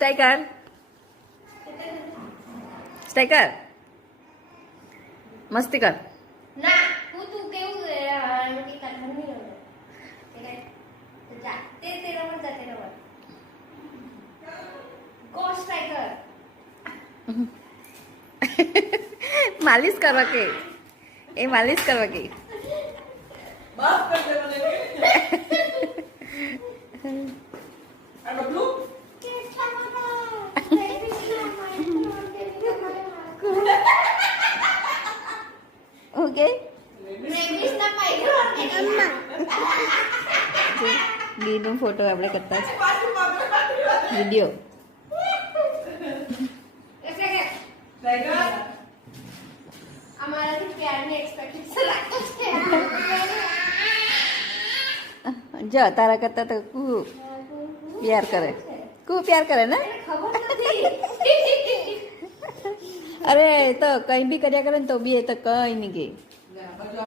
Striker striker મસ્તી કર. ના હું તું કેવું રોટી કાઢવાનું નહીં આવે તે જા તે રમત જા તે રમત ગો સ્ટ્રાઈકર. માલિશ કરવા કે એ માલિશ કરવા કે માફ કર દે મને આ બધું ઓકે રેબિસ ના પાઈ અમ્મા ગીનો ફોટો આપણે કરતા છે પાછું વિડીયો. ટાઈગર અમારાથી પ્યારની એક્સપેક્ટેશન રાખે છે. જો તારા કરતા તો કુ પ્યાર કરે ને. એને ખબર નથી. અરે તો કઈ બી કર્યા કરે ને તો બી એ તો કઈ નહીં કે